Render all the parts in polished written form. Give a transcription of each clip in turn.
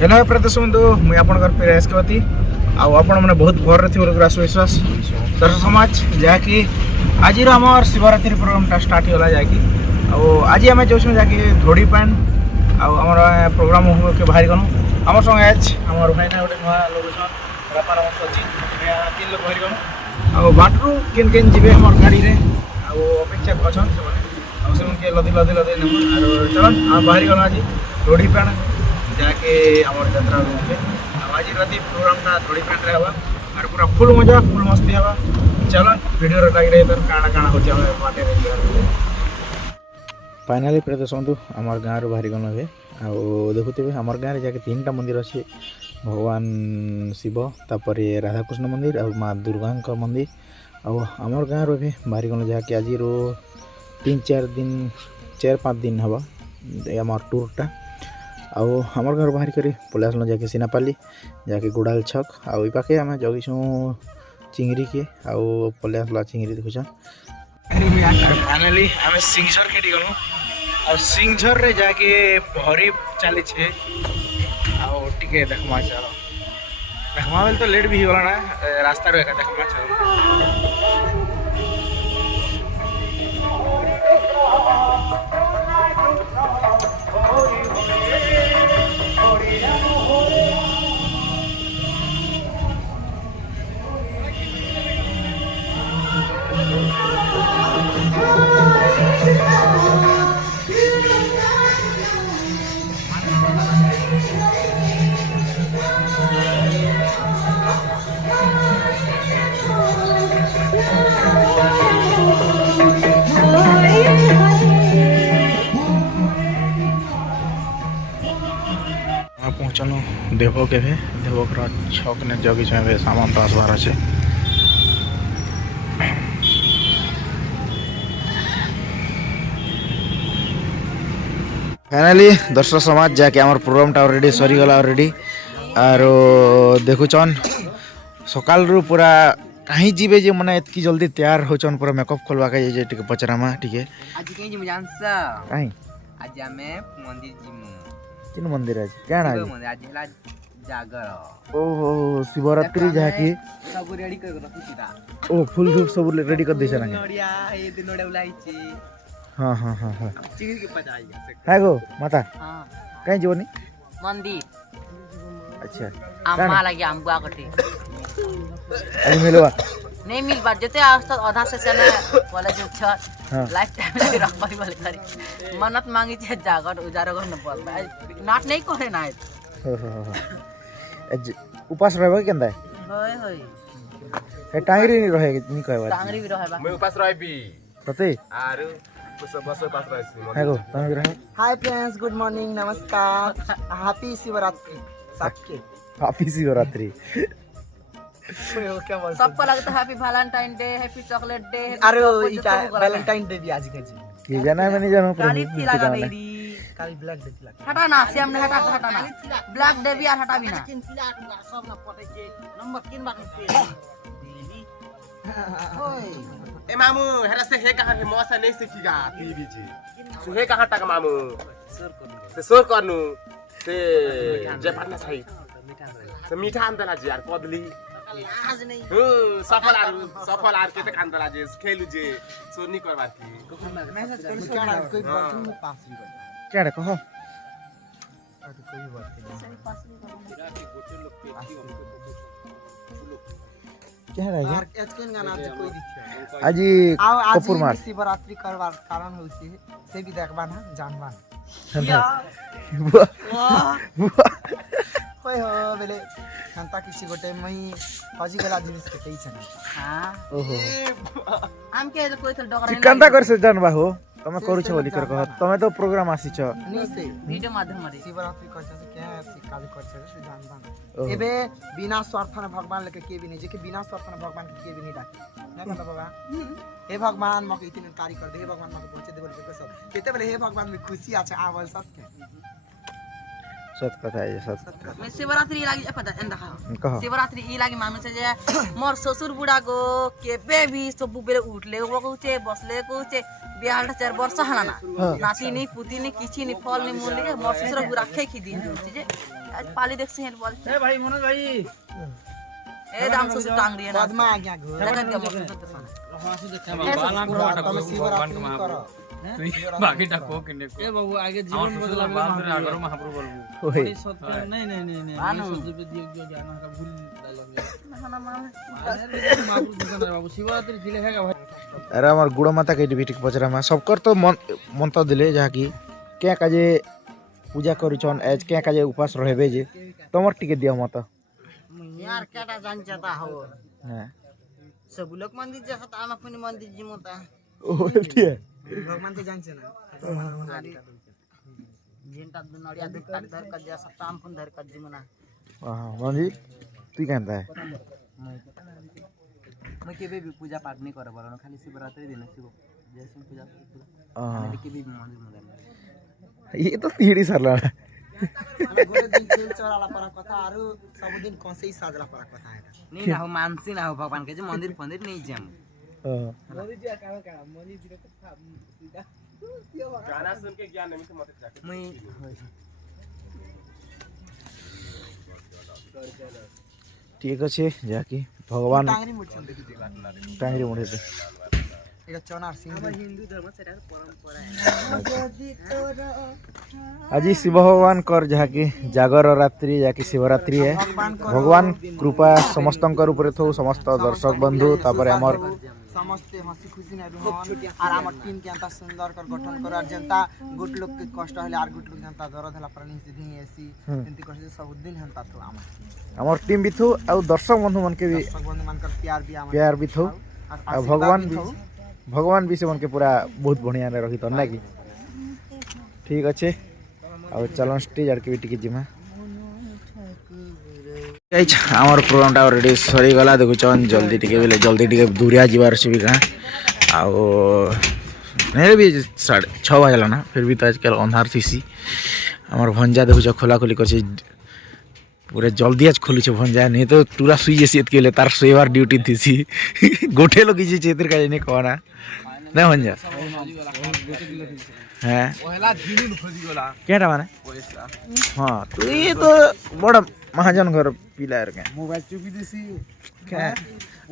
Hello प्रदेश बंधु मुझे आपंकर प्रियस कवती आपण मैंने बहुत भर थी विश्वास दर्शक समाज जहाँकि आज आम शिवरात्रि प्रोग्राम स्टार्ट होगा जहाँकि आज आम जो जहाँकि धोड़ी पैन आमर प्रोग्राम के बाहर गलु आम संगे आज आम भाई ना गोटे नुआ लोकेशन रापार अच्छी 3 लोग बाहर गलु बाटू केन केन जी आम गाड़ी में अपेक्षा अच्छा से लदी लदी लदी चलन आम बाहर गल आज धोड़ी पैन जाके आमर यात्रा होते आज राति प्रोग्राम धोड़ी पैंट रे हवा और पूरा फुल मजा फुल मस्ती हवा चलन वीडियो लगे काଣା काଣା होचे हम बाटे रे फाइनली प्रदेश बंधु आमर गाँव रू बाहरी गल आ देखुथे आमर गाँव में जाके 3टा मंदिर अच्छे भगवान शिव तापर राधाकृष्ण मंदिर और माँ दुर्गा मंदिर आमर गाँव रू भी बाहरी गल जहाँकि आज 4-5 दिन हवा आमर टूरटा आमर घर बाहर कर पलि आसल जाके सिनापाली जाके गुड़ाल छक आई पाखे आम जगिछू चिंगरी के पलि आसला चिंगरी देखुछ फाइनली आम सिंहझर खेटी गलु आ सिंहझर रे जाके पहरी चली टे देखमा चलो देखमा बेल तो लेट भी होगा ना रास्ता रो देखमा चलो पहुँचल देवक के देवक छक ने जगी सामान तो आसबार अच्छे फाइनली दर्शक समाज जाके आमर प्रोग्राम ऑलरेडी सरीगला ऑलरेडी और देखुचन सकाल रू पूरा कहीं जीवे जे मने इतकी जल्दी तैयार होचन पूरा मेकअप खोलवा के जे टिके पचरामा टिके आज कहीं जिम जानसा कहीं आज हमें मंदिर जिमु तीन मंदिर आज क्या ना मंदिर आज हला जागर ओहो शिवरात्रि जाके सब रेडी कर रखुछिता ओ फुल रूप सब रेडी कर देछ ना नोडिया ए दिन नोडे उलाइछि हां हां हां हां चिंगरी के पता आई है गो माता हां कहीं जीवनी मंदिर अच्छा आमा लगे आमबुआ कटे अरे मिलवा नहीं मिल बात जते आज तक आधा से ना कॉलेज छ लाइफ टाइम लगे रख पाई वाले करी मन्नत मांगी छे जागर उजारो कर न पड़ नाट नहीं करे ना हो उपास रहबे केंदा होय होय ए टांगरी नहीं रहे नहीं कहबा टांगरी भी रहबा मैं उपास रहबी तते आरो बस उपास रहसी है गो तमे रहे हाय फ्रेंड्स गुड मॉर्निंग नमस्कार हैप्पी शिवरात्रि सबके हैप्पी शिवरात्रि क्या बोल सबको लगता है happy Valentine day happy chocolate day अरे इटा वैलेंटाइन डे भी आज का जी ये जाना मैं नहीं जानू काली थी लगा मेरी काली ब्लैक डे लगा हटा ना श्याम ने हटा ना ब्लैक डे भी यार हटा भी ना ए मामू हेरा से हे कहां है मौसा नहीं सीखीगा टीवी जी से हे कहां तक मामू से सोर करनु से जापान साइड से मीठा अंदला जी यार कदली आज नहीं सफल आर के कांदला जे खेलु जे सोनी करबा की मैसेज कर क्या कोई बात नहीं पास भी कर क्या रे कहो कोई बात क्या रह गया नहीं एचकेन गाना आज कोई दिखियो आज आज कपूर मार शिवरात्रि करवार कारण होची से भी देखबा ना जानबा होय हो बेले संता किसी गोटे मई हजी गला जिनिस के तेई छन हां ओहो आम के कोई तो डगर नहीं चिकनटा कर से जानबा हो तमे करू छ बोली कर कह तमे तो प्रोग्राम आसी छ नहीं से वीडियो माध्यम रे शिवरात्रि करछ से क्या ऐसी काज करछ से जानबा ओहो। एबे बिना स्वार्थ न भगवान लेके के भी नहीं जे के बिना स्वार्थ न भगवान के भी नहीं डाके ना कहला बाबा हे भगवान मके इतने कार्य कर दे हे भगवान मके पहुंचे दे बोल के सब केते बेले हे भगवान में खुशी आछे आवल सत्य सत कथा है सत कथा मैं शिवरात्रि लागी पता एंदा कह शिवरात्रि ई लागी मानु छे जे मोर ससुर बुढ़ा को केबे भी सब बेले उठले कहूचे बसले कहूचे 4 वर्ष हलाना नाती नहीं पुती नहीं किछि नहीं फल नहीं मूल नहीं मोर ससुर बुढ़ा खे की दिन होची जे आज पाली देख से बोल ए भाई मनोज भाई ए दाम ससुर टांग दिए ना पद्मा आज्ञा घर लगत के मोर ससुर તમે શિવરાત્રી કરો बाकी टाको किने को ए बाबू आगे जीवन बदला बांधरे आगरो महाप्रभु बोलबो ओए नहीं नहीं नहीं नहीं मानो। सब्जी पे दियो जो जाना का भूल महाप्रभु बाबू शिवरात्रि दिले हैगा भाई अरे हमार गुड़ माता के डिबिटिक पचरा में सबकर तो मन तो दिले जहा की क्या काजे पूजा करूछन एज क्या काजे उपास रहबे जे तमर टिके दियो मत यार केटा जान्छता हो हां सब लोग मंदिर जैसा आमा पनि मंदिर जिमता ओल्टी है भगवान तो जान्छ ना जेंटा नडिया दुख काट धर कर जा सब ताम पुन धर कर जिमना हां मंजी तू कहता है मैं केबे भी पूजा पाठ नहीं करे बोलनो खाली शिवरात्रि दिन शिव जैसे पूजा हां केबे भी मंदिर में ये तो तीड़ी सरला गोटे दिन तेल चोराला पर कथा आरु सब दिन कसे ही साजला पर कथा है नहीं ना हो मानसी ना हो भगवान के जे मंदिर फंदिर नहीं जाम गाना सुन के ज्ञान नहीं मत जाके मैं ठीक अच्छे जाकी भगवान टांगरी मुछन देखि टांगरी मुड़े दे एका चनार सिंह हिंदू धर्म से परंपरा है आज शिव भगवान कर जाकी जागर रात्रि जाकी शिवरात्रि है भगवान कृपा समस्तंकर ऊपर थो समस्त दर्शक बंधु तापर हमर समस्त हंसी खुशी न रहन आर हमर टीम के अंता सुंदर कर गठन कर और जनता गुट लोग के कष्ट हले आर गुट लोग जनता दर्द हला पर नहीं सीधी ऐसी एंती कष्ट सब दिन हंता थो हमर टीम भी थो और दर्शक बंधु मन के भी दर्शक बंधु मान कर प्यार भी थो और भगवान भी से मन के पूरा बहुत बढ़िया ने रही तो ना कि ठीक अच्छे अब चलन स्टेज आड़ के भी टिके जिमा गाइस हमर प्रोग्राम टा ऑलरेडी सरी गला देखु चन जल्दी टिके दूरिया जीवार से भी कहा आ मेरे भी 6:30 बजला ना फिर भी तो आजकल अंधार थीसी हमर भंजा देखु खोला खोली कर पूरे जल्दी आज खोलू छे भंजा नहीं तो पूरा सुई जैसी के लिए तार सोइवार ड्यूटी थीसी गोठे लोग जे चेतर का नहीं कहना ना भंजा हैं पहला दिन खोजी गोला केटा माने पैसा हां तो ये तो बड़ा महाजन घर पिलार के मोबाइल चुपी देसी के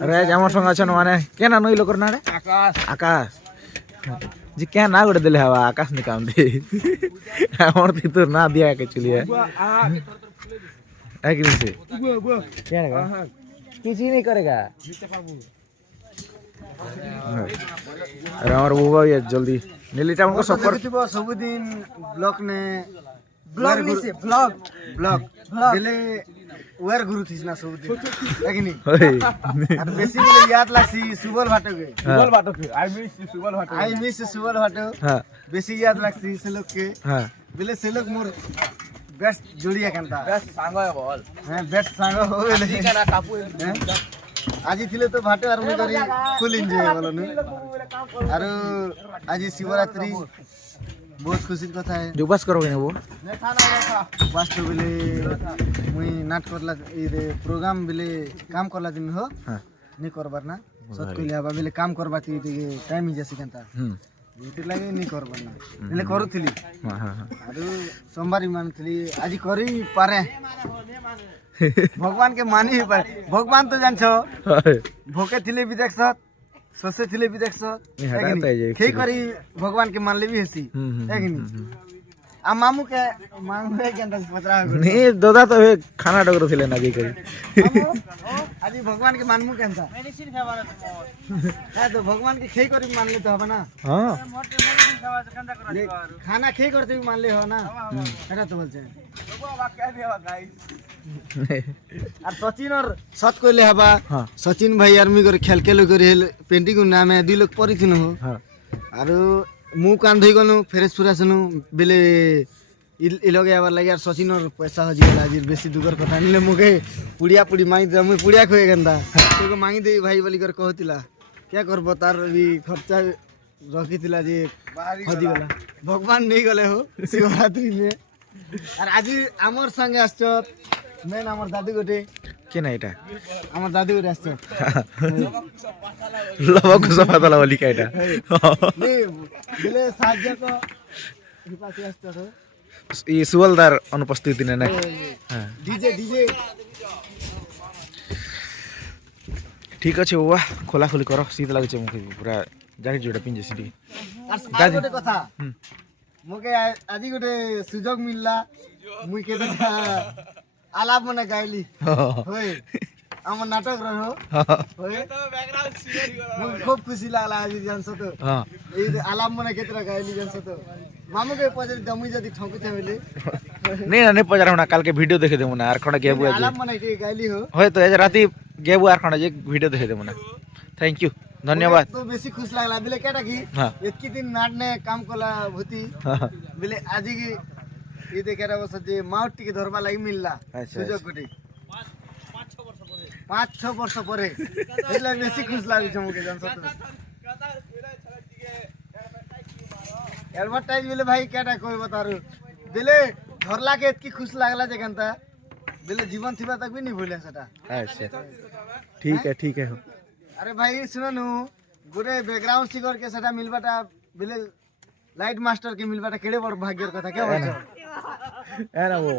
अरे हमर संग अछन माने केना नई लोकर नाडे आकाश आकाश जी क्या ना गोटे दिले हवा आकाश निकाल दे हमर तो ना दिया के चलिए है कि नहीं क्या रहेगा कुछ ही नहीं करेगा अरे और वो ये जल्दी नीलीटा उनको सफर सब दिन ब्लॉक ने ब्लॉग नहीं से ब्लॉग बेले वेर गुरु थीस ना सब दिन है नहीं ओए और बेसी बेले याद लागसी सुबल भाटो के आई मिस सुबल भाटो हां बेसी याद लागसी से लोग के हां बेले से लोग मोर बेस्ट जोड़िया केनता बेस्ट सांग है बोल हां बेस्ट सांग हो बेले केना कापू आज थिले तो भाटे आर मुई करी फुल एंजॉय बोलनु और आज शिवरात्रि बहुत खुशी कथा है जो बस करोगे ना वो वास्तव बेले मुई नाट करला ये प्रोग्राम बेले काम करला दिन हो हां नहीं करबार ना सत कइले हबा बेले काम करबाती टाइम ही जैसे केनता इति लागि नहीं करबार ना बेले करूथिली हां हां और सोमवार मानथली आज करी पारे भगवान के मानी ही पारे भगवान तो जानछो भोके थिले भी देखसत सोसे थिले भी देखसत खे करी भगवान के मान ले भी हसी है कि नहीं आ मामू के अंदर पतरा नहीं दादा तो खाना डगरो थिले ना की करी आज भगवान के मानमु केनता मेडिसिन खाबार है तो भगवान के खे करी मान ले तो हबा ना हां खाना खे करते भी मान ले हो ना एटा तो बोल छे और सचिन और सत कोइले हबा हां सचिन भाई आर्मी कर खेल के लोग पेंटिंग नाम है 2 लोग परी थिन हो हां और मु कान धोई गनु फेरेस फुरासनु बेले इ लोग आवर लागि यार सचिन और पैसा हजी गेला जी बेसी दुगर कथा निले मुके पुड़िया मांगी दे मु पुड़िया खोए गंदा तो मांगी दे भाई बोली कर कहतिला क्या करबो तार भी खर्चा रखी थिला जे हजी गेला भगवान नहीं गले हो शिवरात्रि में আর আজি আমার সঙ্গে আসছ মেন আমার দাদু গোটে কে না এটা আমার দাদু গোটে আসছ লবক সফা তলা বলি কা এটা দিলে সাহায্য তো পাশে আসছ তো এই সুবলদার অনুপস্থিতি না না হ্যাঁ ডিজে ডিজে ঠিক আছে বাবা খোলা খোলি কর শীত লাগুছে মুখে পুরা জ্যাকেট যেটা পিঞ্জে সিটি আর গোটে কথা মোকে আজি গোটে সুযোগ মিললা মুই কেতে আলাপ মনে গাইলি হই আমার নাটক রহ হই মুই খুব খুশি লাগলা আজি জানছ তো হ্যাঁ এই আলাপ মনে কেতরা গাইলি জানছ তো মামুকে পজারি দমুই যদি ঠকুতে হইলে नहीं ना नहीं पजार होना कल के वीडियो देखे देमु ना आर खंडा गेबु आज আলাপ মনে কে গাইলি হো होय तो आज राती Gebu are Khanda J video देखे देमु ना थैंक यू धन्यवाद তো বেশি খুশ লাগলা বিলে কেটা কি হ্যাঁ। এতকি দিন নাটনে কাম কলা ভূতি বিলে আজি কি এই দেখে বস যে মাউট টিকে ধরবা লাগি মিললা আচ্ছা, সুযোগ গুটি 5-6 বর্ষ পরে એટલે বেশি খুশ লাগিছে মুকে জানছ তো এডভার্টাইজ বিলে ভাই কেটা কইব তার বিলে ধরলা के এতকি খুশ লাগলা যে কেনতা বিলে জীবন থিবা তক भी नहीं भूले সেটা अच्छा ठीक है अरे भाई सुनो नु गोटे बैकग्राउंड सिंगर के सेटा मिलबाटा बिले लाइट मास्टर के मिलबाटा केड़े बड़ भाग्यर कथा के बोलछ है ना वो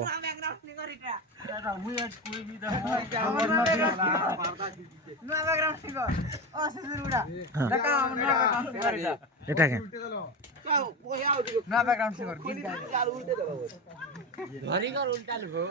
नुआ बैकग्राउंड सिंगर ओ ससुरुडा देखा हम नुआ बैकग्राउंड सिंगर এটা কে नुआ बैकग्राउंड सिंगर हरी का उल्टा लगो